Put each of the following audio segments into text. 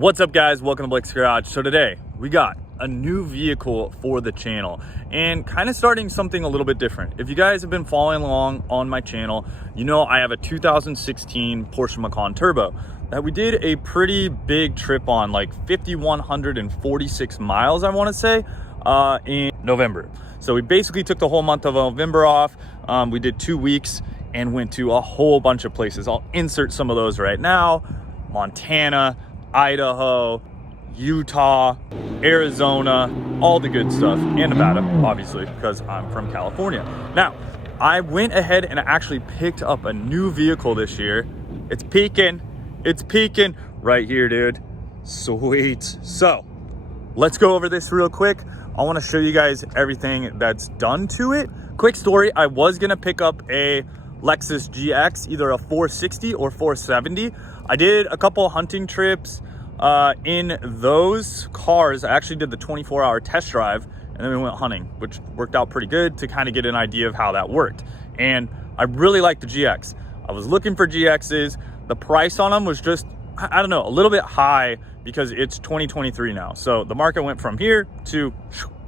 What's up, guys? Welcome to Blake's Garage. So today we got a new vehicle for the channel and kind of starting something a little bit different. If you guys have been following along on my channel, you know I have a 2016 Porsche Macan Turbo that we did a pretty big trip on, like 5,146 miles, I want to say, in November. So we basically took the whole month of November off. We did 2 weeks and went to a whole bunch of places. I'll insert some of those right now. Montana, Idaho, Utah, Arizona, all the good stuff, and Nevada, obviously, because I'm from California. Now, I went ahead and actually picked up a new vehicle this year. It's peaking right here, dude. Sweet. So let's go over this real quick. I want to show you guys everything that's done to it. Quick story, I was gonna pick up a Lexus GX, either a 460 or 470. I did a couple hunting trips in those cars. I actually did the 24-hour test drive, and then we went hunting, which worked out pretty good to kind of get an idea of how that worked. And I really like the GX. I was looking for GXs. The price on them was just, I don't know, a little bit high because it's 2023 now. So the market went from here to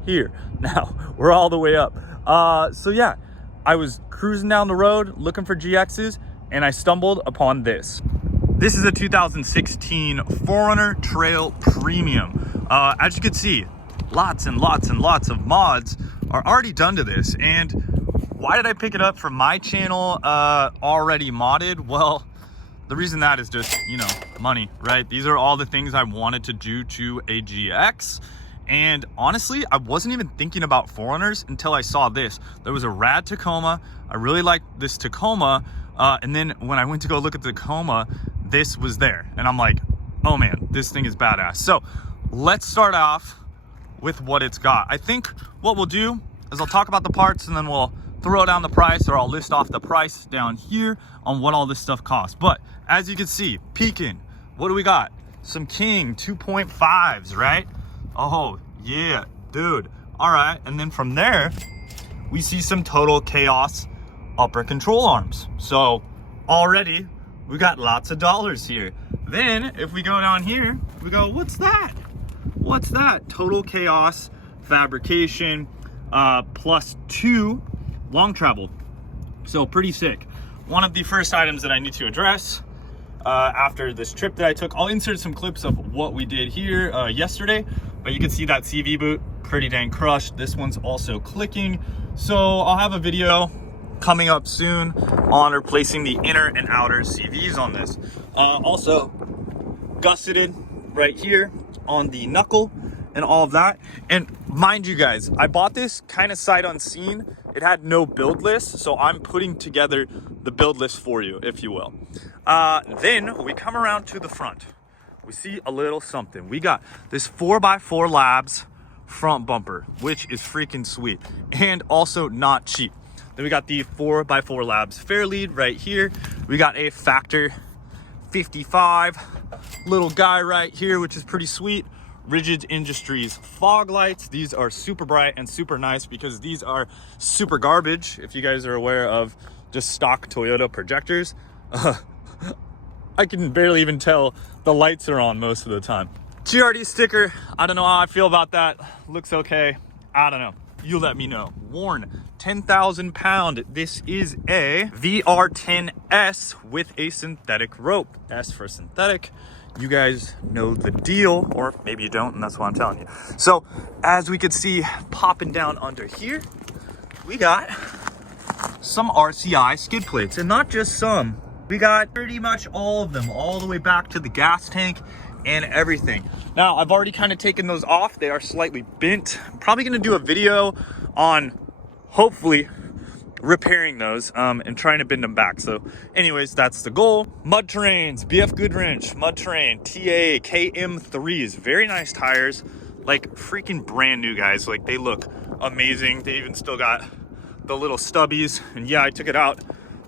here. Now we're all the way up. So yeah, I was cruising down the road looking for GXs, and I stumbled upon this. This is a 2016 4Runner Trail Premium. As you can see, lots and lots and lots of mods are already done to this. And why did I pick it up for my channel already modded? Well, the reason that is just, you know, money, right? These are all the things I wanted to do to a GX. And honestly, I wasn't even thinking about 4Runners until I saw this. There was a rad Tacoma. I really liked this Tacoma. And then when I went to go look at the Tacoma, this was there. And I'm like, oh man, this thing is badass. So let's start off with what it's got. I think what we'll do is I'll talk about the parts, and then we'll throw down the price, or I'll list off the price down here on what all this stuff costs. But as you can see, peeking, what do we got? Some King 2.5s, right? Oh yeah, dude. All right, and then from there, we see some Total Chaos upper control arms. So already we got lots of dollars here. Then if we go down here, we go, what's that? What's that? Total Chaos fabrication +2 long travel. So pretty sick. One of the first items that I need to address after this trip that I took, I'll insert some clips of what we did here yesterday, but you can see that CV boot, pretty dang crushed. This one's also clicking. So I'll have a video coming up soon on replacing the inner and outer CVs on this. Also gusseted right here on the knuckle and all of that. And mind you guys, I bought this kind of sight unseen. It had no build list, so I'm putting together the build list for you, if you will. Then we come around to the front. We see a little something. We got this 4x4 Labs front bumper, which is freaking sweet and also not cheap. Then we got the 4x4 Labs fair lead right here. We got a Factor 55 little guy right here, which is pretty sweet. Rigid Industries fog lights. These are super bright and super nice because these are super garbage. If you guys are aware of just stock Toyota projectors, I can barely even tell the lights are on most of the time. GRD sticker, I don't know how I feel about that. Looks okay, I don't know. You let me know. Worn 10,000 pound. This is a VR10S with a synthetic rope. S for synthetic. You guys know the deal, or maybe you don't, and that's why I'm telling you. So as we could see, popping down under here, we got some RCI skid plates, and not just some. We got pretty much all of them, all the way back to the gas tank and everything. Now, I've already kind of taken those off. They are slightly bent. I'm probably gonna do a video on hopefully repairing those and trying to bend them back. So anyways, that's the goal. Mud terrains, BF Goodwrench, mud terrain, TA, KM3s, very nice tires, like freaking brand new, guys. Like, they look amazing. They even still got the little stubbies. And yeah, I took it out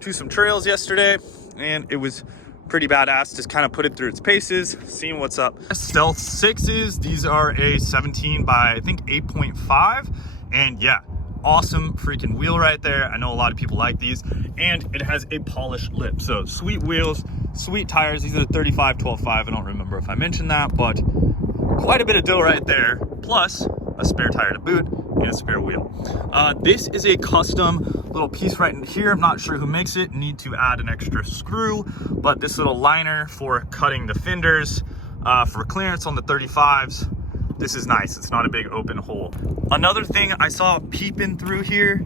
to some trails yesterday and it was pretty badass. Just kind of put it through its paces, seeing what's up. Stealth 6s, these are a 17 by I think 8.5, and yeah, awesome freaking wheel right there. I know a lot of people like these, and it has a polished lip. So sweet wheels, sweet tires. These are the 35 12.5. I don't remember if I mentioned that, but quite a bit of dough right there, plus a spare tire to boot and a spare wheel. This is a custom little piece right in here. I'm not sure who makes it. Need to add an extra screw, but this little liner for cutting the fenders for clearance on the 35s. This is nice. It's not a big open hole. Another thing I saw peeping through here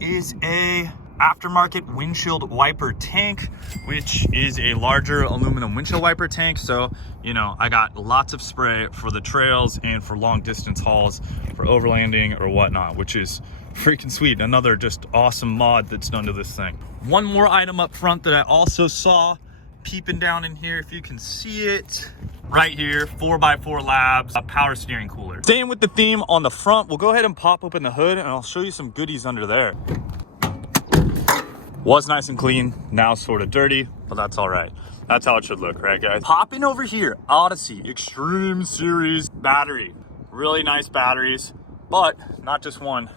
is a aftermarket windshield wiper tank, which is a larger aluminum windshield wiper tank. So, you know, I got lots of spray for the trails and for long distance hauls, for overlanding or whatnot, which is freaking sweet. Another just awesome mod that's done to this thing. One more item up front that I also saw peeping down in here, if you can see it right here, 4x4 Labs, a power steering cooler. Staying with the theme on the front, we'll go ahead and pop open the hood and I'll show you some goodies under there. Was nice and clean, now sort of dirty, but that's all right. That's how it should look, right guys? Popping over here, Odyssey Extreme Series battery. Really nice batteries, but not just one,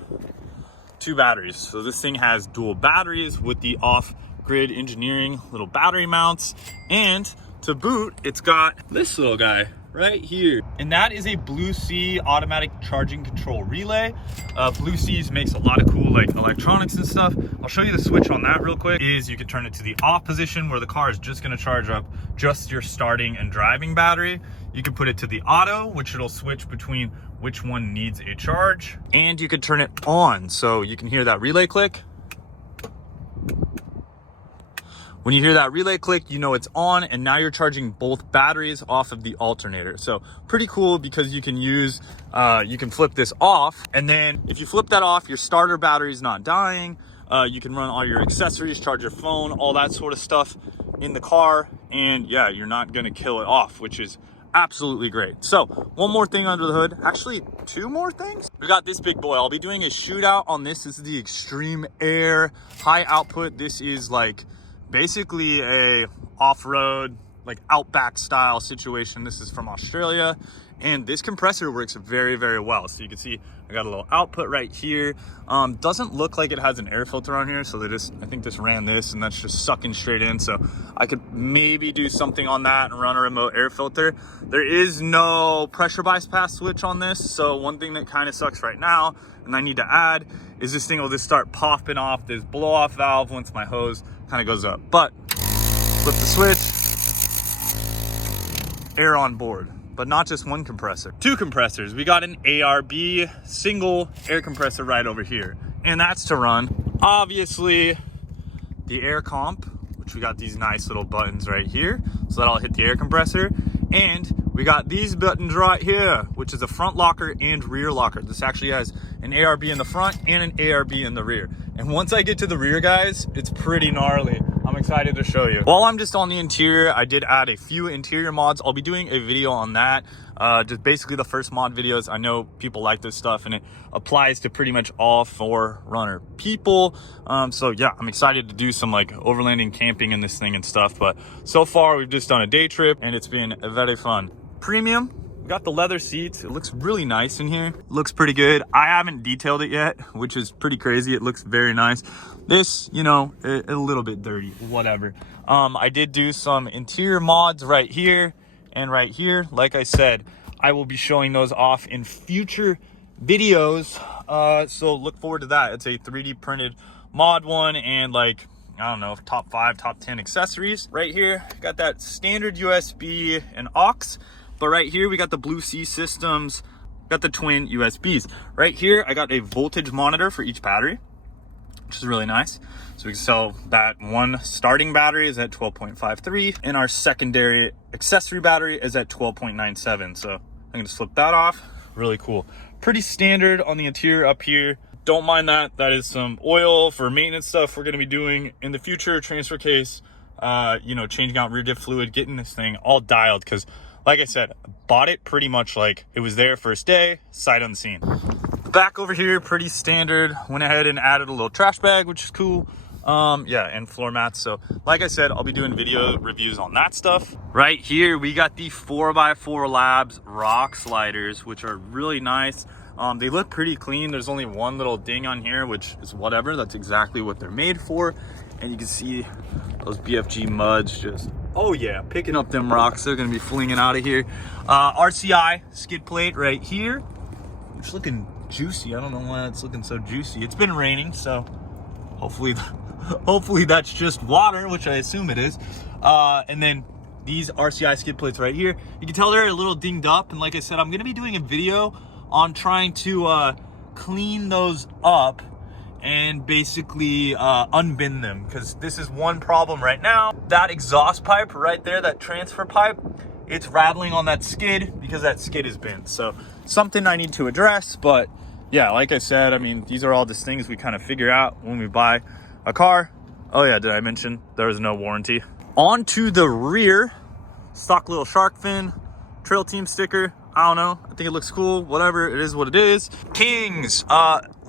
two batteries. So this thing has dual batteries with the off-grid engineering little battery mounts, and to boot, it's got this little guy right here, and that is a Blue Sea automatic charging control relay. Blue Seas makes a lot of cool like electronics and stuff. I'll show you the switch on that real quick. Is you can turn it to the off position where the car is just going to charge up just your starting and driving battery. You can put it to the auto, which it'll switch between which one needs a charge, and you can turn it on so you can hear that relay click. When you hear that relay click, you know it's on, and now you're charging both batteries off of the alternator. So pretty cool, because you can use, you can flip this off, and then if you flip that off, your starter battery is not dying. You can run all your accessories, charge your phone, all that sort of stuff in the car, and yeah, you're not gonna kill it off, which is absolutely great. So one more thing under the hood, actually two more things. We got this big boy. I'll be doing a shootout on this. This is the Extreme Air high output. This is like basically a off-road, like outback style situation. This is from Australia, and this compressor works very, very well. So you can see I got a little output right here. Doesn't look like it has an air filter on here, so I think this ran this, and that's just sucking straight in. So I could maybe do something on that and run a remote air filter. There is no pressure bypass switch on this, so one thing that kind of sucks right now, and I need to add, is this thing will just start popping off this blow off valve once my hose kind of goes up. But flip the switch, air on board. But not just one compressor, two compressors. We got an ARB single air compressor right over here, and that's to run obviously the air comp, which we got these nice little buttons right here, so that'll hit the air compressor. And we got these buttons right here, which is a front locker and rear locker. This actually has an ARB in the front and an ARB in the rear. And once I get to the rear, guys, it's pretty gnarly. I'm excited to show you. While I'm just on the interior, I did add a few interior mods. I'll be doing a video on that. Just basically the first mod videos. I know people like this stuff, and it applies to pretty much all 4Runner people. So yeah, I'm excited to do some like overlanding camping in this thing and stuff. But so far we've just done a day trip, and it's been very fun. Premium. Got the leather seats. It looks really nice in here. Looks pretty good. I haven't detailed it yet, which is pretty crazy. It looks very nice. This, you know, a little bit dirty, whatever. I did do some interior mods right here and right here. Like I said, I will be showing those off in future videos. So look forward to that. It's a 3D printed mod one, and like, I don't know, top 5, top 10 accessories. Right here, got that standard USB and aux. But right here, we got the Blue Sea systems, got the twin USBs. Right here, I got a voltage monitor for each battery, which is really nice. So we can sell that one starting battery is at 12.53, and our secondary accessory battery is at 12.97. So I'm gonna flip that off. Really cool. Pretty standard on the interior up here. Don't mind that. That is some oil for maintenance stuff we're gonna be doing in the future. Transfer case, you know, changing out rear diff fluid, getting this thing all dialed, because like I said, bought it pretty much like it was there first day, sight unseen. Back over here, pretty standard. Went ahead and added a little trash bag, which is cool. Yeah, and floor mats. So like I said, I'll be doing video reviews on that stuff. Right here, we got the 4x4 Labs rock sliders, which are really nice. They look pretty clean. There's only one little ding on here, which is whatever. That's exactly what they're made for. And you can see those BFG muds just Oh yeah, picking up them rocks. They're gonna be flinging out of here. RCI skid plate right here. It's looking juicy. I don't know why it's looking so juicy. It's been raining, so hopefully that's just water, which I assume it is. And then these RCI skid plates right here. You can tell they're a little dinged up, and like I said, I'm gonna be doing a video on trying to clean those up and basically unbin them, because this is one problem right now. That exhaust pipe right there, that transfer pipe, it's rattling on that skid because that skid is bent. So something I need to address. But yeah, like I said, I mean, these are all just things we kind of figure out when we buy a car. Oh yeah, did I mention there is no warranty? On to the rear, stock little shark fin, trail team sticker. I don't know, I think it looks cool. Whatever, it is what it is. Kings,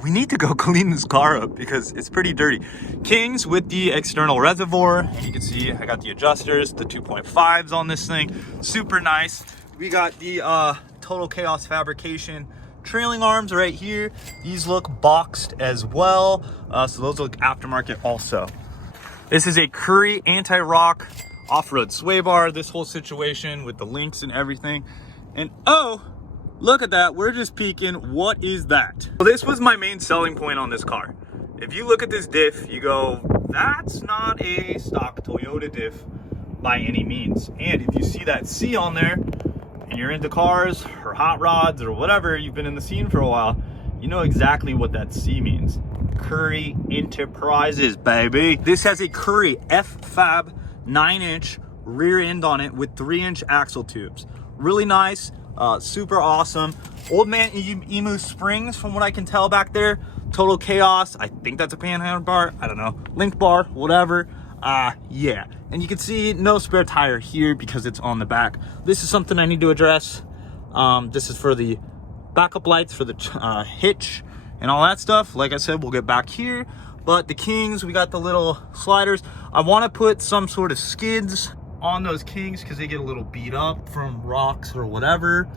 we need to go clean this car up because it's pretty dirty. Kings with the external reservoir, and you can see I got the adjusters, the 2.5s on this thing, super nice. We got the Total Chaos Fabrication trailing arms right here. These look boxed as well, so those look aftermarket also. This is a Curry anti-rock off-road sway bar, this whole situation with the links and everything. And oh, look at that, we're just peeking. What is that? Well, this was my main selling point on this car. If you look at this diff, you go, that's not a stock Toyota diff by any means. And if you see that C on there, and you're into cars or hot rods or whatever, you've been in the scene for a while, you know exactly what that C means. Curry Enterprises, baby. This has a Curry F-Fab 9-inch rear end on it with 3-inch axle tubes. Really nice, super awesome. Old Man Emu springs, from what I can tell back there. Total Chaos, I think that's a panhandle bar, I don't know. Link bar, whatever. Yeah, and you can see no spare tire here because it's on the back. This is something I need to address. This is for the backup lights for the hitch and all that stuff. Like I said, we'll get back here. But the Kings, we got the little sliders. I want to put some sort of skids on those Kings because they get a little beat up from rocks or whatever,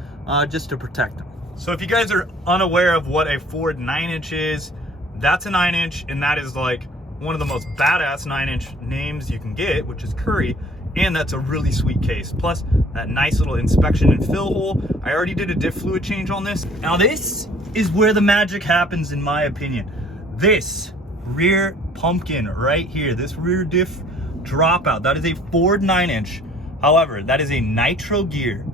just to protect them. So if you guys are unaware of what a Ford 9-inch is, that's a 9-inch, and that is like one of the most badass 9-inch names you can get, which is Curry, and that's a really sweet case. Plus that nice little inspection and fill hole. I already did a diff fluid change on this. Now this is where the magic happens, in my opinion. This rear pumpkin right here, this rear diff dropout, that is a Ford 9-inch. However, that is a nitro gear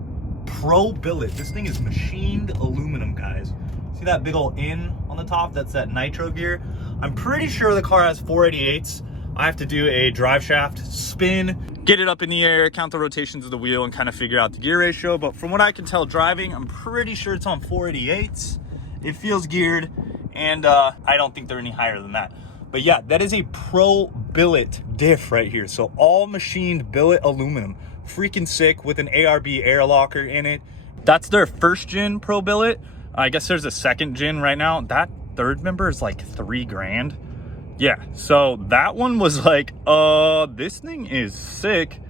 pro billet. This thing is machined aluminum, guys. See that big old N on the top? That's that nitro gear. I'm pretty sure the car has 488s. I have to do a drive shaft spin, get it up in the air, count the rotations of the wheel, and kind of figure out the gear ratio. But from what I can tell driving, I'm pretty sure it's on 488s. It feels geared, and I don't think they're any higher than that. But yeah, that is a pro billet diff right here. So all machined billet aluminum. Freaking sick, with an ARB air locker in it. That's their first gen pro billet. I guess there's a second gen right now. That third member is like $3,000. Yeah, so that one was like, this thing is sick.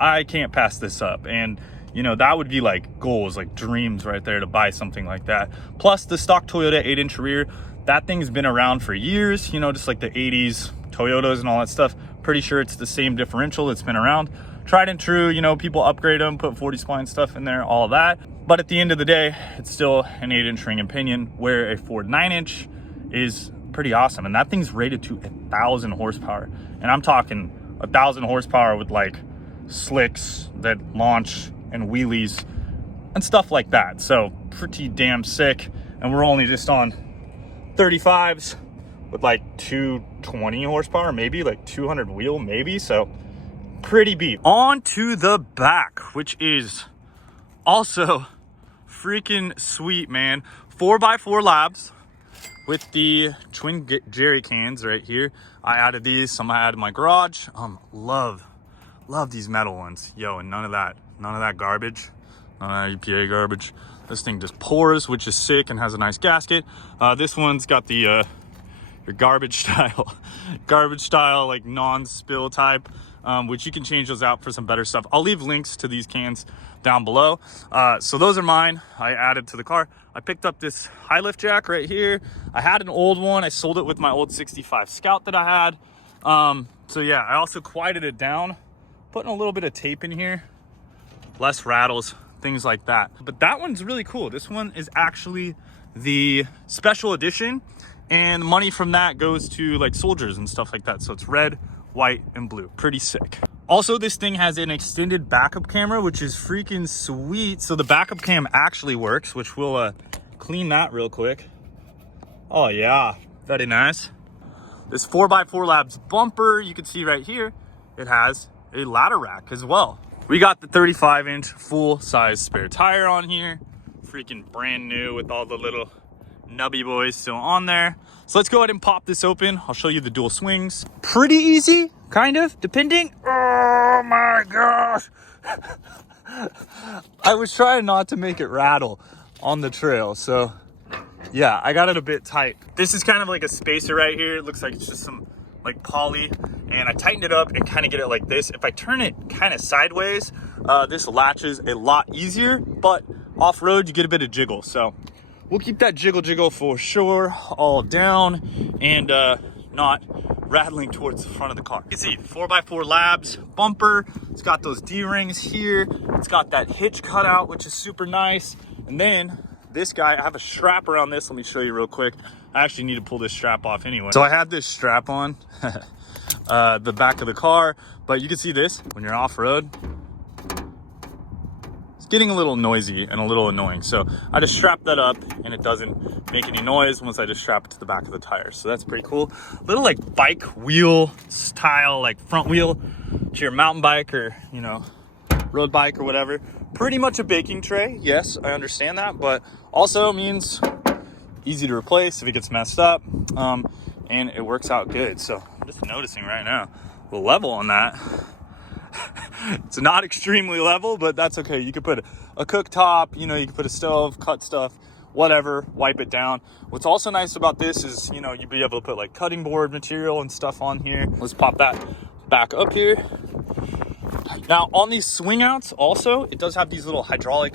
I can't pass this up. And you know, that would be like goals, like dreams right there to buy something like that. Plus the stock Toyota 8-inch rear. That thing's been around for years, you know, just like the 80s Toyotas and all that stuff. Pretty sure it's the same differential that's been around. Tried and true, you know, people upgrade them, put 40 spline stuff in there, all that. But at the end of the day, it's still an 8-inch ring and pinion, where a Ford 9-inch is pretty awesome. And that thing's rated to 1,000 horsepower. And I'm talking 1,000 horsepower with like slicks that launch and wheelies and stuff like that. So pretty damn sick. And we're only just on 35s with like 220 horsepower, maybe like 200 wheel, maybe. So pretty beat. On to the back, which is also freaking sweet, man. 4x4 labs with the twin jerry cans right here. I added these, some I added in my garage. Love these metal ones. Yo, and none of that garbage, none of that EPA garbage. This thing just pours, which is sick, and has a nice gasket. This one's got the your garbage style, like non-spill type, which you can change those out for some better stuff. I'll leave links to these cans down below. So those are mine. I added to the car. I picked up this high lift jack right here. I had an old one. I sold it with my old 65 Scout that I had. So yeah, I also quieted it down putting a little bit of tape in here, less rattles, things like that. But that one's really cool. This one is actually the special edition, and the money from that goes to like soldiers and stuff like that. So it's red, white, and blue. Pretty sick. Also, this thing has an extended backup camera, which is freaking sweet. So the backup cam actually works, which we'll clean that real quick. Oh yeah, very nice. This 4x4 Labs bumper, you can see right here, it has a ladder rack as well. We got the 35-inch full-size spare tire on here. Freaking brand new with all the little nubby boys still on there. So let's go ahead and pop this open. I'll show you the dual swings. Pretty easy, kind of, depending. Oh my gosh. I was trying not to make it rattle on the trail, so yeah, I got it a bit tight. This is kind of like a spacer right here. It looks like it's just some like poly, and I tightened it up and kind of get it like this. If I turn it kind of sideways, this latches a lot easier, but off-road you get a bit of jiggle. So we'll keep that jiggle for sure, all down and not rattling towards the front of the car. You can see 4x4 Labs bumper. It's got those D-rings here. It's got that hitch cutout, which is super nice. And then this guy, I have a strap around this. Let me show you real quick. I actually need to pull this strap off anyway. So I had this strap on the back of the car, but you can see this when you're off-road. It's getting a little noisy and a little annoying. So I just strap that up and it doesn't make any noise once I just strap it to the back of the tire. So that's pretty cool. Little like bike wheel style, like front wheel to your mountain bike or, you know, road bike or whatever. Pretty much a baking tray. Yes, I understand that, but also means easy to replace if it gets messed up, and it works out good. So I'm just noticing right now the level on that. It's not extremely level, but that's okay. You could put a cooktop, you know, you could put a stove, cut stuff, whatever, wipe it down. What's also nice about this is, you know, you'd be able to put like cutting board material and stuff on here. Let's pop that back up here. Now on these swing outs also, it does have these little hydraulic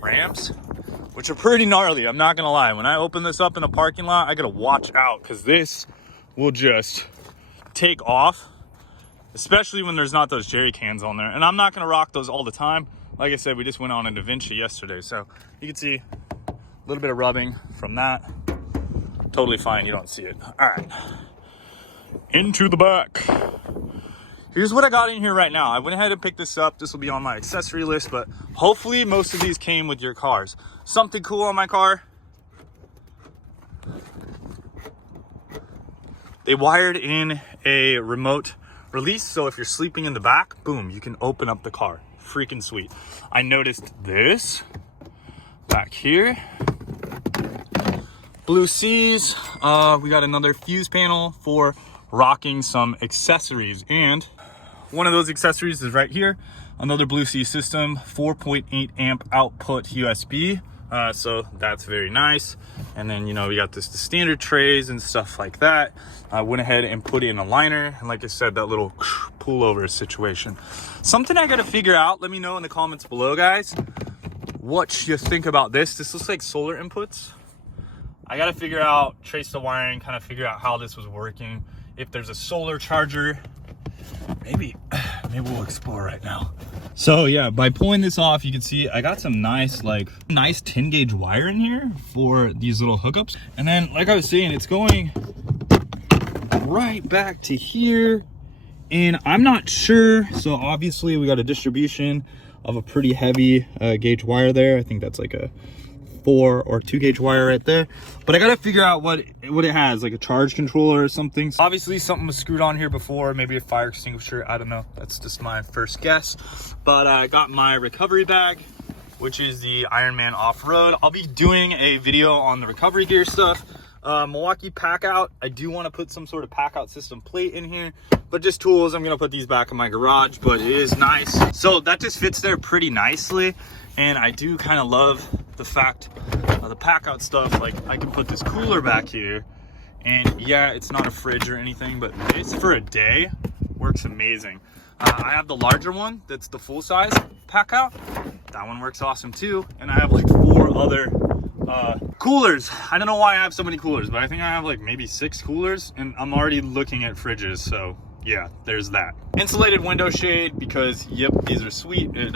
rams, which are pretty gnarly. I'm not gonna lie. When I open this up in the parking lot, I gotta watch out because this will just take off, especially when there's not those jerry cans on there. And I'm not gonna rock those all the time. Like I said, we just went on a Da Vinci yesterday, so you can see a little bit of rubbing from that. Totally fine, you don't see it. All right, into the back. Here's what I got in here right now. I went ahead and picked this up. This will be on my accessory list, but hopefully most of these came with your cars. Something cool on my car. They wired in a remote release, so if you're sleeping in the back, boom, you can open up the car. Freaking sweet. I noticed this back here. Blue Seas. We got another fuse panel for rocking some accessories, and one of those accessories is right here. Another Blue Sea system, 4.8 amp output USB. So that's very nice. And then, you know, we got the standard trays and stuff like that. I went ahead and put in a liner. And like I said, that little pullover situation. Something I got to figure out. Let me know in the comments below, guys, what you think about this. This looks like solar inputs. I got to figure out, trace the wiring, kind of figure out how this was working. If there's a solar charger, maybe we'll explore right now. So yeah, by pulling this off, you can see I got some nice 10 gauge wire in here for these little hookups. And then, like I was saying, it's going right back to here, and I'm not sure. So obviously we got a distribution of a pretty heavy gauge wire there. I think that's like a 4 or 2 gauge wire right there, but I gotta figure out what it has, like a charge controller or something. Obviously something was screwed on here before, maybe a fire extinguisher, I don't know, that's just my first guess. But I got my recovery bag, which is the Ironman off-road. I'll be doing a video on the recovery gear stuff. Milwaukee pack out, I do want to put some sort of pack out system plate in here, but just tools. I'm gonna put these back in my garage, but it is nice. So that just fits there pretty nicely. And I do kind of love the fact of the pack out stuff. Like, I can put this cooler back here, and yeah, it's not a fridge or anything, but this for a day works amazing. I have the larger one that's the full size pack out. That one works awesome too. And I have like 4 other coolers. I don't know why I have so many coolers, but I think I have like maybe 6 coolers, and I'm already looking at fridges. So yeah, there's that. Insulated window shade, because yep, these are sweet. It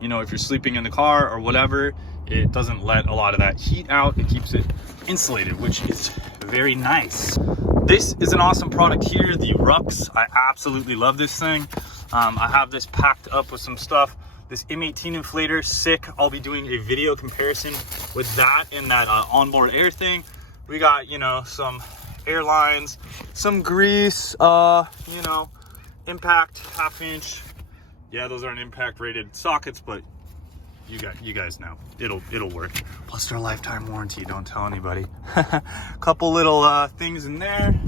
you know, if you're sleeping in the car or whatever, it doesn't let a lot of that heat out. It keeps it insulated, which is very nice. This is an awesome product here, the Rux. I absolutely love this thing. I have this packed up with some stuff. This M18 inflator, sick. I'll be doing a video comparison with that and that onboard air thing. We got, you know, some air lines, some grease, you know, impact 1/2 inch. Yeah, those aren't impact rated sockets, but you guys know it'll work. Plus they're a lifetime warranty, don't tell anybody. Couple little things in there.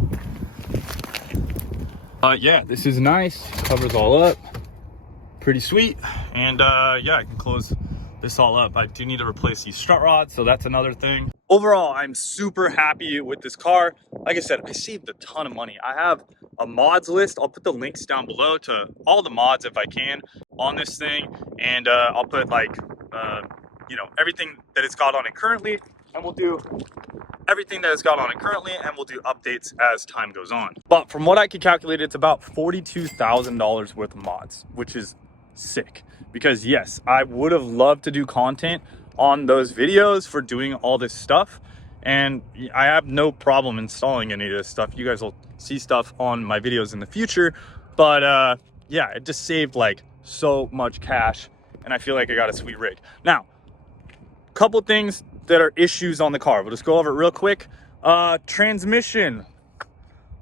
Yeah, this is nice, covers all up, pretty sweet. And yeah, I can close this all up. I do need to replace these strut rods, so that's another thing. Overall, I'm super happy with this car. Like I said, I saved a ton of money. I have a mods list. I'll put the links down below to all the mods if I can on this thing. And I'll put like, you know, everything that it's got on it currently. And we'll do everything that it's got on it currently, and we'll do updates as time goes on. But from what I could calculate, it's about $42,000 worth of mods, which is sick. Because yes, I would have loved to do content on those videos for doing all this stuff, and I have no problem installing any of this stuff. You guys will see stuff on my videos in the future, but yeah, it just saved like so much cash, and I feel like I got a sweet rig. Now, a couple things that are issues on the car. We'll just go over it real quick. Transmission,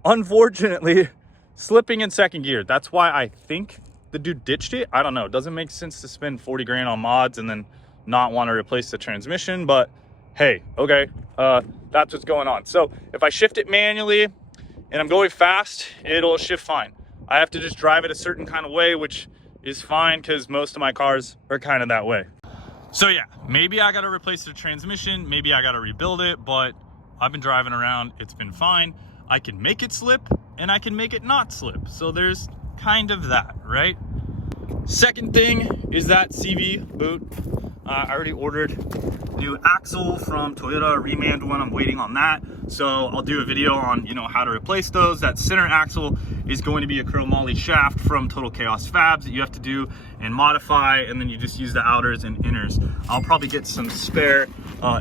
unfortunately, slipping in second gear. That's why I think the dude ditched it. I don't know. It doesn't make sense to spend 40 grand on mods and then not want to replace the transmission, but hey, okay, that's what's going on. So if I shift it manually and I'm going fast, it'll shift fine. I have to just drive it a certain kind of way, which is fine because most of my cars are kind of that way. So yeah, maybe I got to replace the transmission, maybe I got to rebuild it, but I've been driving around, it's been fine. I can make it slip and I can make it not slip. So there's kind of that, right? Second thing is that CV boot. I already ordered new axle from Toyota, remanned one. I'm waiting on that. So I'll do a video on, you know, how to replace those. That center axle is going to be a chromoly shaft from Total Chaos Fabs that you have to do and modify, and then you just use the outers and inners. I'll probably get some spare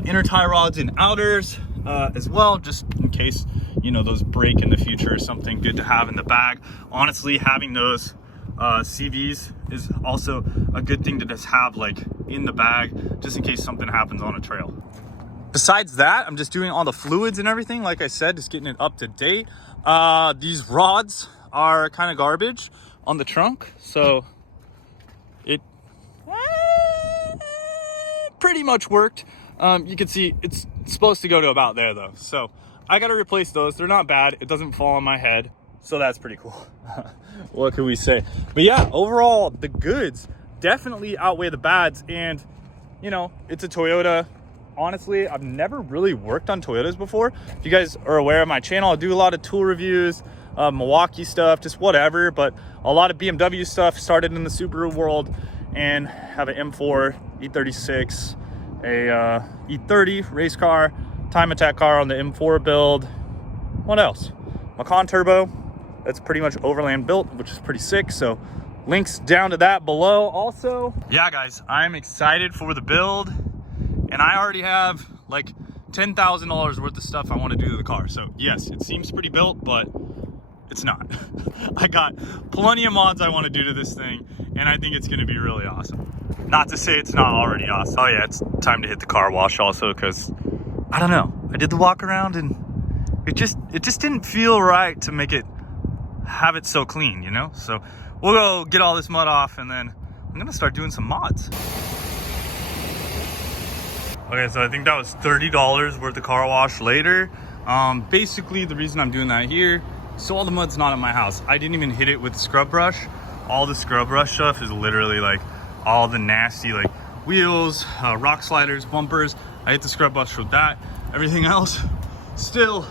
inner tie rods and outers as well, just in case, you know, those break in the future or something. Good to have in the bag. Honestly, having those CVs is also a good thing to just have like in the bag, just in case something happens on a trail. Besides that, I'm just doing all the fluids and everything. Like I said, just getting it up to date. These rods are kind of garbage on the trunk, so it pretty much worked. You can see it's supposed to go to about there though, so I got to replace those. They're not bad. It doesn't fall on my head, so that's pretty cool. What can we say? But yeah, overall the goods definitely outweigh the bads, and you know, it's a Toyota. Honestly, I've never really worked on Toyotas before. If you guys are aware of my channel, I do a lot of tool reviews, Milwaukee stuff, just whatever, but a lot of BMW stuff. Started in the Subaru world and have an M4 E36, a E30 race car, time attack car on the M4 build. What else? Macan turbo. That's pretty much Overland built, which is pretty sick. So links down to that below also. Yeah, guys, I'm excited for the build, and I already have like $10,000 worth of stuff I want to do to the car. So yes, it seems pretty built, but it's not. I got plenty of mods I want to do to this thing, and I think it's going to be really awesome. Not to say it's not already awesome. Oh yeah, it's time to hit the car wash also, because I don't know, I did the walk around and it just didn't feel right to make it have it so clean, you know? So we'll go get all this mud off, and then I'm gonna start doing some mods. Okay, so I think that was $30 worth of car wash later. Basically the reason I'm doing that here, so all the mud's not at my house. I didn't even hit it with the scrub brush. All the scrub brush stuff is literally like all the nasty like wheels, rock sliders, bumpers. I hit the scrub brush with that. Everything else still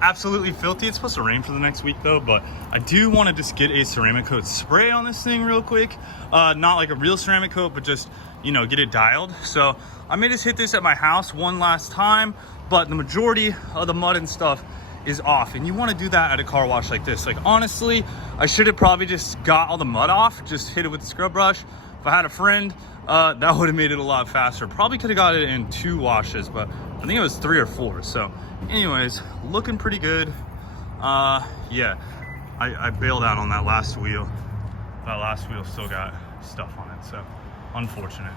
absolutely filthy. It's supposed to rain for the next week though, but I do want to just get a ceramic coat spray on this thing real quick. Not like a real ceramic coat, but just, you know, get it dialed. So I may just hit this at my house one last time, but the majority of the mud and stuff is off, and you want to do that at a car wash like this. Like, honestly, I should have probably just got all the mud off, just hit it with the scrub brush. If I had a friend, that would have made it a lot faster. Probably could have got it in 2 washes, but I think it was 3 or 4. So anyways, looking pretty good. Yeah, I bailed out on that last wheel. That last wheel still got stuff on it, so unfortunate.